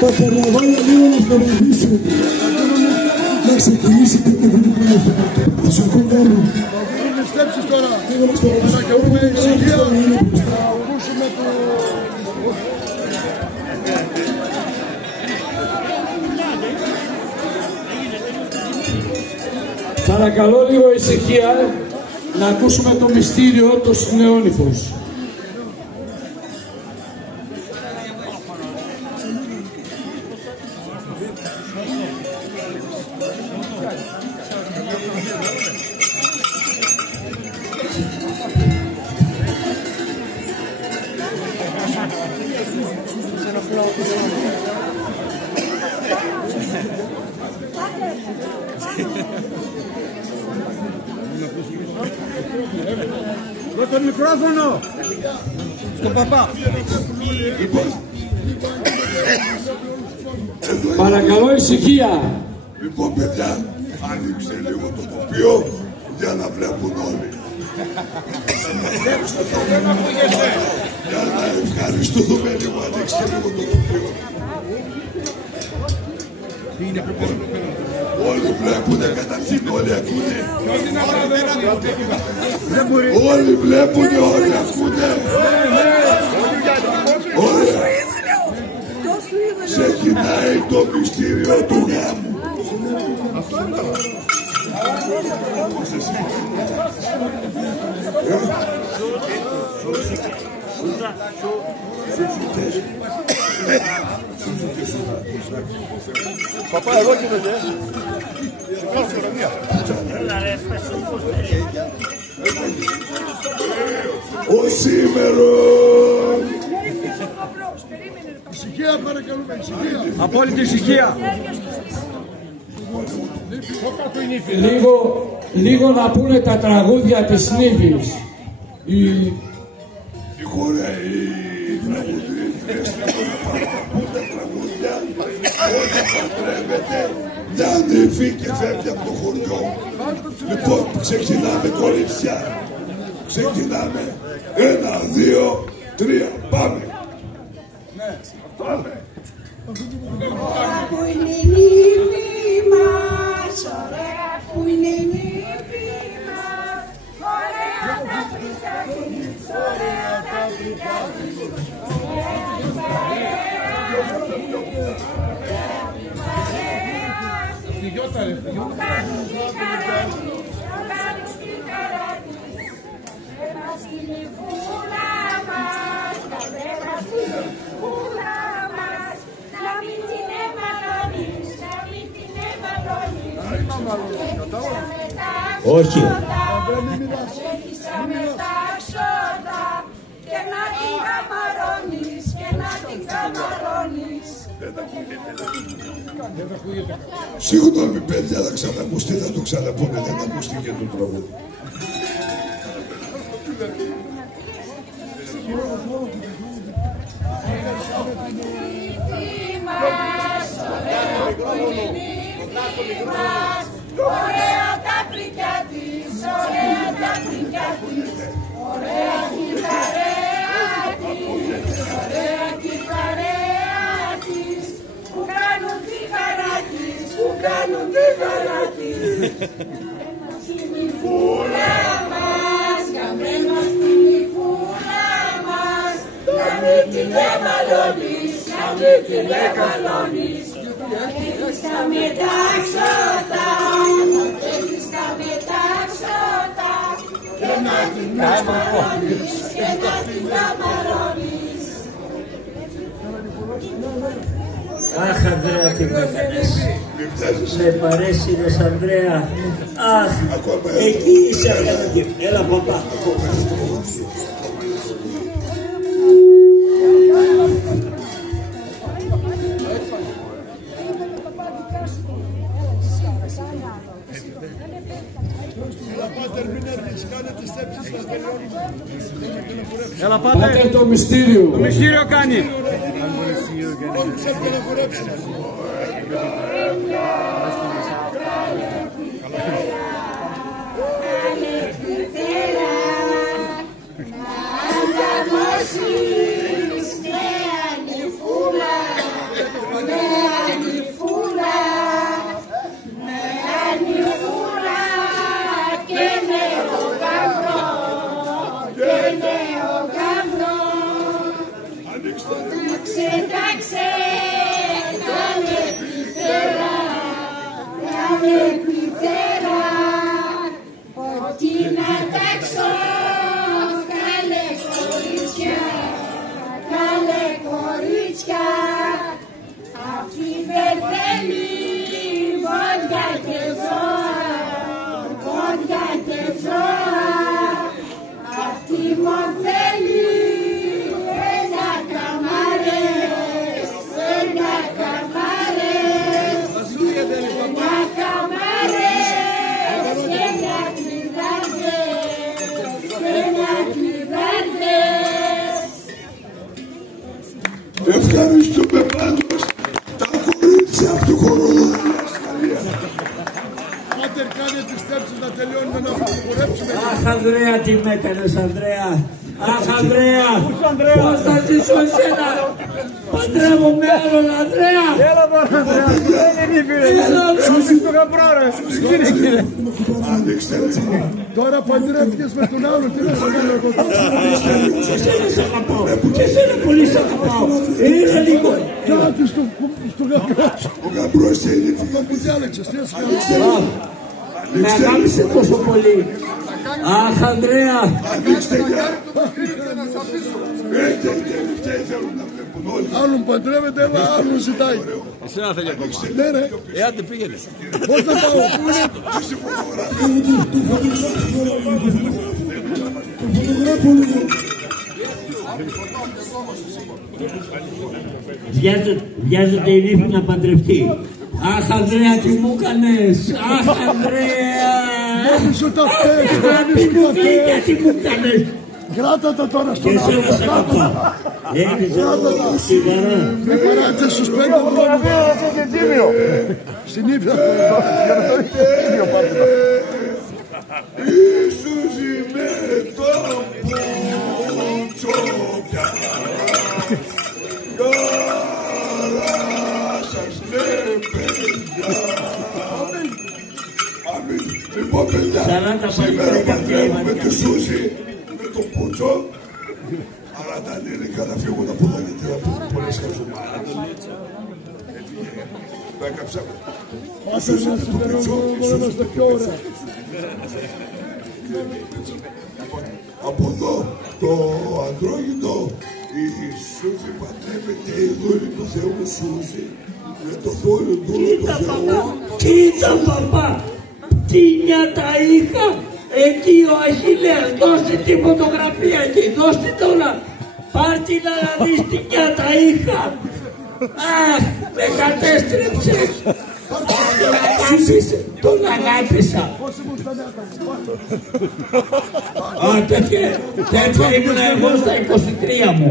Το περναγόλιο λίγο να φοβηθήσουν. Να ξεκινήσετε τη δουλειά που είναι το σοκολέρο. Θα βρούμε στέψεις τώρα. Να και βρούμε ησυχία. Να ορούσουμε το... Παρακαλώ λίγο ησυχία να ακούσουμε το μυστήριο του Νεόνυφος. Δώσε το μικρόφωνο στον παπά. Παρακαλώ ησυχία. Λοιπόν παιδιά, άνοιξε λίγο το τοπίο για να βλέπουν όλοι. Για να ευχαριστούμε λίγο, ανοίξτε λίγο το τοπίο. Όλοι βλέπουνε, καταρχήν όλοι ακούνε. Όλοι βλέπουνε, όλοι ακούνε. Ωραία. Ξεκινάει το μυστήριο του γάμου. Παπά, εδώ γίνεται. Ο σήμερον. Ησυχία παρακαλούμε, ησυχία. Απόλυτη ησυχία. Λίγο να πούνε τα τραγούδια της Νύφης. Οι χωραίοι, οι τραγουδίστρες, να πάρουν τα τραγούδια, όταν παντρεύεται μια νύφη και φεύγει από το χωριό. Λοιπόν, ξεκινάμε κορίτσια. Ξεκινάμε. 1, 2, 3, πάμε. Ναι, πάμε. Που είναι η νύφη μας, ωραία που είναι η νύφη μας, ωραία τα φρικά της, ωραία τα φρικά της, ωραία την παρέα της, ωραία την παρέα της, που κάνει τη χαρά της, που κάνει τη χαρά της, ένα στην νυφούλα μας, καθένα στην νυφούλα μας, να μην την εμαλώνεις, να μην την εμαλώνεις. Όχι. Και να την καμαρώνεις, και να την καμαρώνεις. Συγγνώμη παιδιά, θα ξανακουστεί, θα το ξαναπούνε, δεν ακούστηκε το τραγούδι. Ωραία τα πρικιά της, ωραία τα πρικιά της, ωραία την παρέα της, ωραία την παρέα της, που κάνουν τη χαρά της, που κάνουν τη χαρά της. Στην νυφούλα μας, για μένα στην νυφούλα μας, να μην την εμαλώνεις, να μην την εμαλώνεις. Έχεις τα μετάξωτα, έχεις τα μετάξωτα, και να την καμαρώνεις, και να την καμαρώνεις. Αχ, Ανδρέα, τι με έκανες. Με παρέσυρες, Ανδρέα. Αχ, εκεί είσαι, Ανδρέα. Έλα, παπά. Έλα πάτερ, το μυστήριο. το μυστήριο κάνει. Να πέταξε, καλέ πιτέρα, καλέ πιτέρα, ότι να τάξω, καλέ κορίτσια, καλέ κορίτσια, αυτή δεν θέλει βόδια και ζώα, βόδια και ζώα, αυτή μόνο θέλει ένα καμάρες, ένα καμάρες, ένα καμάρες, ένα κλειδάρδες, ένα κλειδάρδες. Ευχαριστούμε πάντως τα κορίτσια αυτού του χώρου. Πάτερ, κάνε τις στέψεις να τελειώνουμε να χορέψουμε. Αχ, Ανδρέα, τι με έκανες, Ανδρέα. Αχ, Ανδρέα, πώς θα ζήσω εσένα. Παντρεύω με άλλον, Ανδρέα. Έλα τώρα, Ανδρέα. Δεν είναι φίλε. Έλα στο γαμπρό, ρε. Τώρα παντρεύτηκες με τον άλλον, τι να σε κάνω εγώ. Και εσένα σ' αγαπάω. Και εσένα πολύ σ' αγαπάω. Είναι λίγο. Κάτι στο γαμπρό σου. Ο γαμπρός είναι. Αυτό που διάλεξες, τι να Με αγάπησε τόσο πολύ. Αχ, Ανδρέα. Ανοίξτε για. Τελευταίοι θέλουν να βλέπουν όλοι. άλλον παντρεύεται, αλλά άλλον ζητάει. Εσένα θέλει ακόμα. Ναι, ρε. Άντε πήγαινε. Πώς θα πάω, πού είναι. Βιάζεται η Νύφη να παντρευτεί. Αχ, Ανδρέα, τι μου έκανες. Αχ, Ανδρέα. Μόνοι σου τα φταίς, Τι μου κλείνια, τι μου έκανες. Κράτα τα τώρα Και στον εσένα σ' αγαπάω. Έχεις σιγαρά. Με παράτησες στους 5 δρόμους. Συνήθεια. Ίσουζι με το πούτσο πια. Καλά σας ναι παιδιά. Αμήν. Λοιπόν παιδιά, 40 σήμερα παλικάρια παντρεύουμε και τη Σούζη με το πούτσο. Αλλά τα ανήλικα να φύγουν από εδώ γιατί θα πούμε πολλές χαζομάρες. Το έκαψα. Άσε να συμπερώνω, μπορεί να είμαστε πιο ωραία. Από εδώ το αντρόγυνο η Σούζη παντρεύεται η δούλη του Θεού Σούζη με το δούλη του Θεού. Κοίτα, παπά, τι νιάτα είχα. Εκεί ο Αχιλλέας, δώστε τη φωτογραφία εκεί, δώστε τώρα. Πάρ' την να δεις τι νιάτα είχα. Αχ, με κατέστρεψες. Τον αγάπησα. Α, τέτοια ήμουνα εγώ στα 23 μου.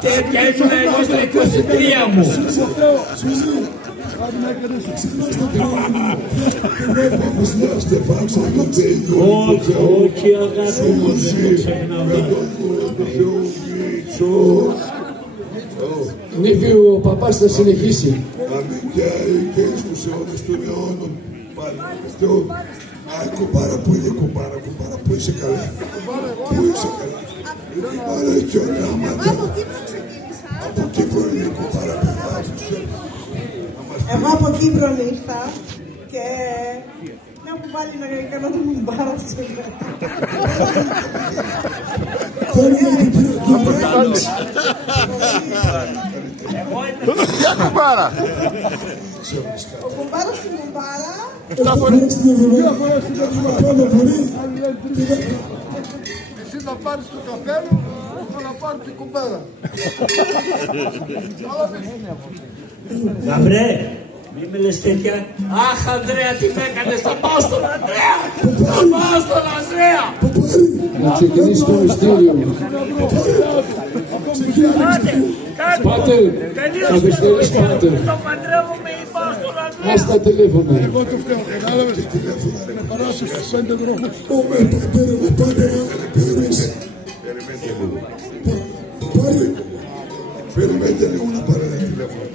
Τέτοια ήμουνα εγώ στα 23 μου. Όχι, αγάπη μου, δεν το ξεχνάμε. Νύφη, ο παπάς θα συνεχίσει. Αμήν και στους αιώνες των αιώνων. Θεό, κουμπάρα που είναι, κουμπάρα που είσαι καλά. Που είσαι καλά. Άρα και ο γάμματα. Από Κύπρο είναι κουμπάρα παιδιά. Εγώ από Κύπρο ήρθα και να μου βάλει να κάνω τον κουμπάρα σήμερα. Ποια κουμπάρα. Ο κουμπάρας στην κουμπάρα. 7 φορές την εβδομάδα. Εσύ θα πάρεις το καπέλο, εγώ να πάρω την κουμπάρα. Γαμπρέ, μη με λες τέτοια. Αχ, Ανδρέα, τι με έκανες, θα πάω στον Ανδρέα. Θα πάω στον Ανδρέα. Να ξεκινήσει το μυστήριο. Πάτερ, Αριστοτέλης Πάτερ. Το παντρεύομαι ή πάω στον Ανδρέα. Ας τα τηλέφωνα. Εγώ το φταίω, κατάλαβες. Με παράσεις στους 5 δρόμους. Περιμένετε λίγο να πάρει ένα τηλέφωνο.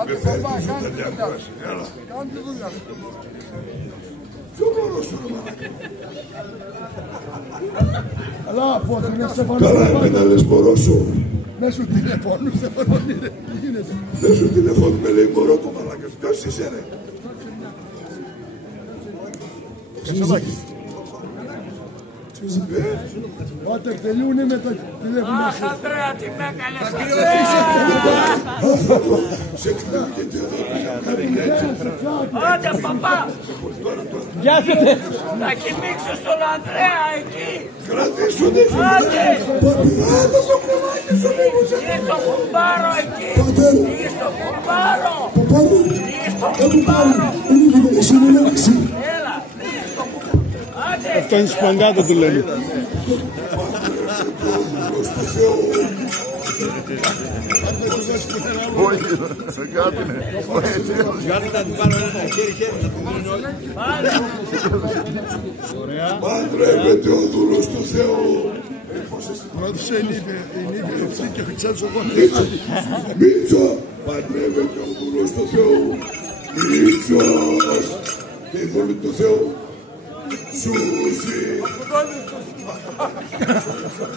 Άντε παπά, κάντε τη δουλειά. Κάντε τη δουλειά. Ποιο μωρό σου ρε μαλάκα. Αλλά από ότι είναι σε Καλά εμένα λες μωρό σου. μέσω τηλεφώνου σε φωνή ρε. Μέσω τηλεφώνου με λέει μωρό του μαλάκα. Ποιος είσαι ρε. Κασαβάκη. Όταν τελειούνε με τα τηλέφωνα. Αχ, Ανδρέα, τι με έκανες, Σε κοιτάω και τι εδώ έτσι. Άντε, παπά. Θα κοιμήξω στον Ανδρέα εκεί. Κρατήσου τη Άντε. Άντε το κρεβάκι σου λίγο σε. Ή στο κουμπάρο εκεί. Ή στο κουμπάρο. Ή στο κουμπάρο. Έλα, ή στο κουμπάρο. Άντε. Αυτό είναι σπαγκάτο του λένε. Όχι, κάτι είναι. Κάτι θα την πάρω όλα, χέρι-χέρι, θα το μείνουν όλοι. Παντρεύεται ο δούλος του Θεού. Ρώτησε η νύχη ευθύ και χρυσάς ο Μίτσο, παντρεύεται ο δούλος του Θεού. Μίτσος, και η δούλη του Θεού. Σούζι.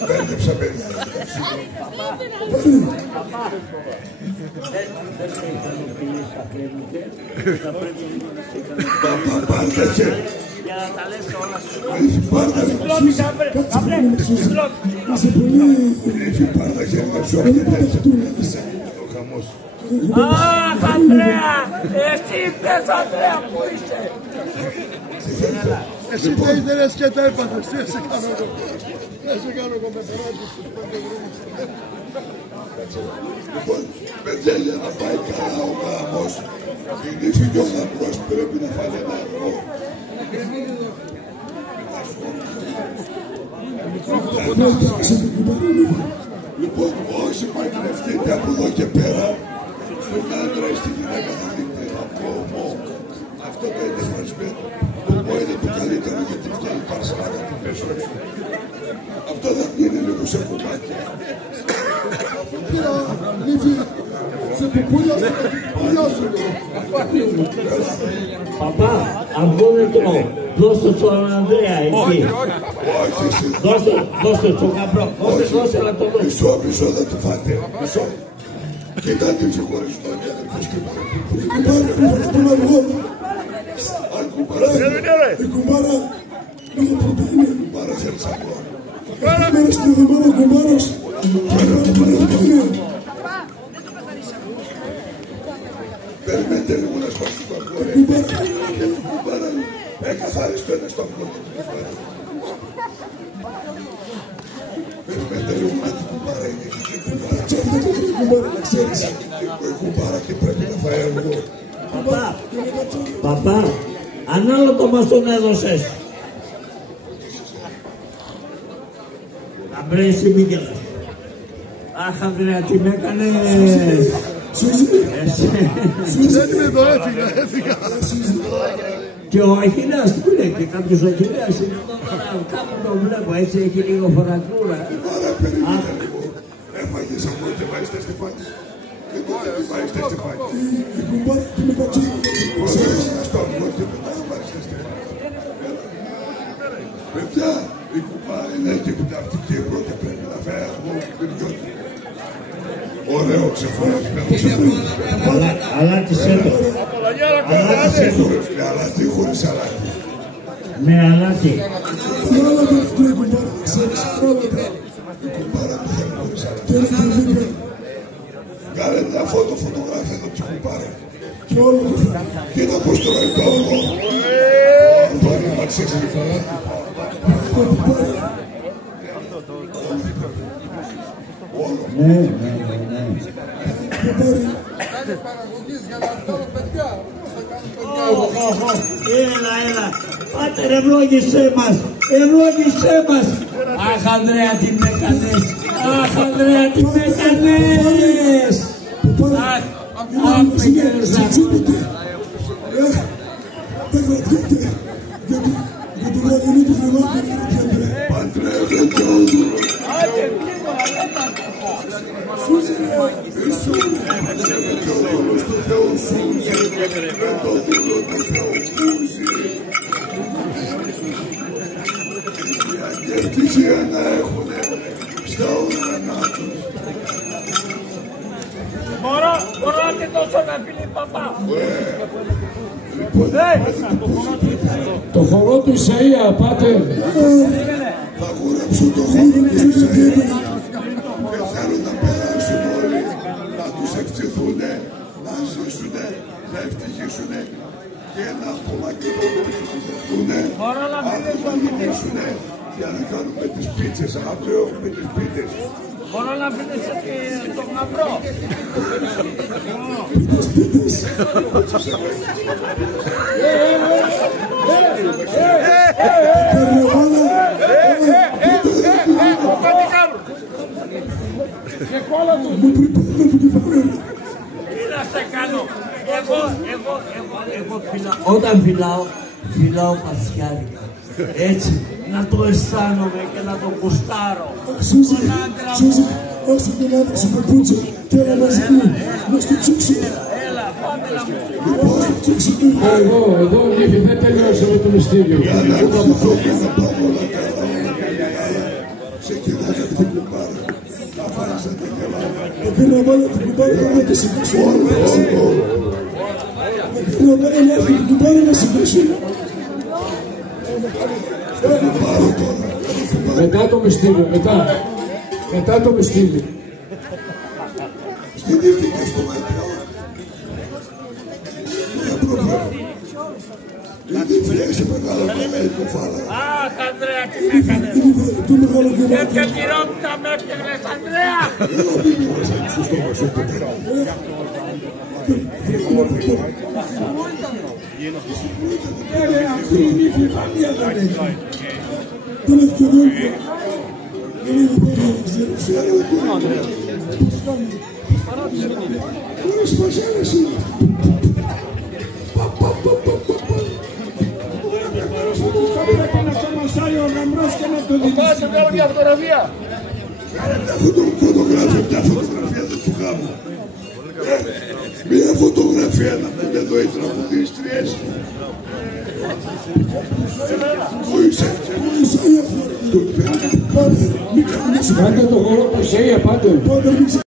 Πέρδεψα παιδιά. Πάρτασε. Για να τα λες όλα σου. Πάρτασε. Πάρτασε. Ο χαμός. Αχ, Ανδρέα, εσύ πες, Ανδρέα, που είσαι. Εσύ δεν ήθελες και τα έπαθες, τι σε κάνω εγώ. Δεν σε κάνω εγώ με περάτης. Λοιπόν, παιδιά, για να πάει καλά ο γάμος, η νύφη και ο γαμπρός πρέπει να φάνε ένα αργό. Λοιπόν, όσοι παντρευτείτε από εδώ και πέρα, στον άντρα ή στη γυναίκα θα δείτε από ομό. Αυτό το είναι φρασμένο. Το ομό είναι το καλύτερο γιατί φτιάχνει υπάρχει να κατηπέσω. Αυτό θα γίνει λίγο σε κομμάτια. Σε κουπούλια, πουλιά σου. Παπά, αργούνε το, δώστε τον Ανδρέα εκεί. Δώστε τον γαμπρό, δώστε να το δω. Μισό θα το φάτε. Μισό. Κοιτάτε ξεχωρίς τον αδερφός και αν κουμπαράει, η κουμπάρα είναι πρωτεΐνη. Η κουμπάρα θέλει σακό. Μέρα στην εβδομάδα ο κουμπάρας περιμένετε λίγο να σπάσει το αγκό. Η κουμπάρα καθάριστο ένα στο αγκό. Περιμένετε λίγο να την κουμπάρα είναι η κουμπάρα να ξέρεις. Η κουμπάρα και πρέπει να φάει αργό. Παπά, ανάλογο μας τον έδωσες. Αμπρέ, εσύ Μίκελας. Αχ, Ανδρέα, τι με έκανες. Δεν είμαι εδώ, έφυγα. Και ο Αχιλλέας, τι λέει, και κάποιος Αχιλλέας είναι εδώ τώρα, κάπου το βλέπω, έτσι έχει λίγο φορακρούρα. Άρα περίμενε λίγο. Έφαγες αγκό και πάει στα στεφάνια. Και τότε τι πάει στα στεφάνια. Η κουμπάρα και με πατσί. Προσέχεις στο αγκό και μετά θα πάει στα στεφάνια. Παιδιά, η κουμπάρα είναι και επιτακτική πρώτη πρέπει να φάει αγκό και πυριώτη. Ωραίο ξεφοράς με το ξεφοράς. Αλάτι σέντο. Αλάτι χωρίς αλάτι. Με αλάτι. Φρόλατε αυτό η κουμπάρα, ξέρεις, φρόλατε. Η κουμπάρα του θέλει χωρίς αλάτι. Κάνε μια φωτογράφια εδώ της κουμπάρα. Και όλο το θέλει. Κοίτα πως το ρωτώ εγώ. Το ρήμα της εξελιφαρά. Ναι. Κάνε παραγωγής για να έρθω παιδιά. Έλα. Πάτε ρε, ευλόγησέ μας. Αχ, Ανδρέα, τι με έκανες. Αχ, με γέλουσα. Δεν κρατιέται για το βραδινό του χρημάτων είναι πιαντρέ. Παντρεύεται ο δούλος. Σούζε ρε. Παντρεύεται ο δούλος του Θεού Σούζε. Με το δούλο του Θεού Σούζε. ευτυχία να έχουν στα όργανα τους. Μπορώ να τη δώσω να φίλει παπά. Το χορό του Ισαΐα, πάτε. Θα γουρέψω το χώρο του Ισαΐα και θέλω να περάσουν όλοι, να τους ευχηθούνε, να ζήσουνε, να ευτυχήσουνε και να απομακρύνουν, να γυρίσουνε για να κάνουμε τις πίτσες αύριο με τις πίτες. Μπορώ να πείτε και τον γαμπρό. Τι να σε κάνω. Εγώ όταν φυλάω πασιάρικα. Έτσι, να το αισθάνομαι και να το κουστάρω. Σούζη, άσε τον άντρα σου παπούτσο και έλα μαζί μου, να στο τσίξω. Έλα, πάμε να μου. Εδώ, νύχη, δεν τελειώσαμε το μυστήριο. Για να ευχηθώ και να πάμε όλα καλά. Σε κοιτάξα την κουμπάρα, να φάρεις να την γελάμε. Να πήρα βάλα την κουμπάρα να τη συντήσω. Να πήρα βάλα την κουμπάρα να συντήσω. Μετά το μυστήριο, μετά το μυστήριο. Στην ήρθηκες στο μέτρο. Δεν προφέρω. Γιατί φτιάξει μεγάλο καλέ το φάλα. Αχ, Ανδρέα, τι έκανες. Τέτοια τυρόπιτα με έφτιαχνες, Ανδρέα. Στο στόμα σου το κάνω. Αυτή η νύφη πάλι αγανέ. Τον ευκαιρώνει. Δεν είναι πάρα, δεν ξέρω. Ξέρω τι είναι. Όλες μας άρεσε. Πάω σε κάνω μια φωτογραφία. Μια φωτογραφία δεν του κάνω. Μια φωτογραφία να πούμε εδώ οι τραγουδίστριες. Πού είσαι? Πάτε το χορό του Ισαΐα, πάτε.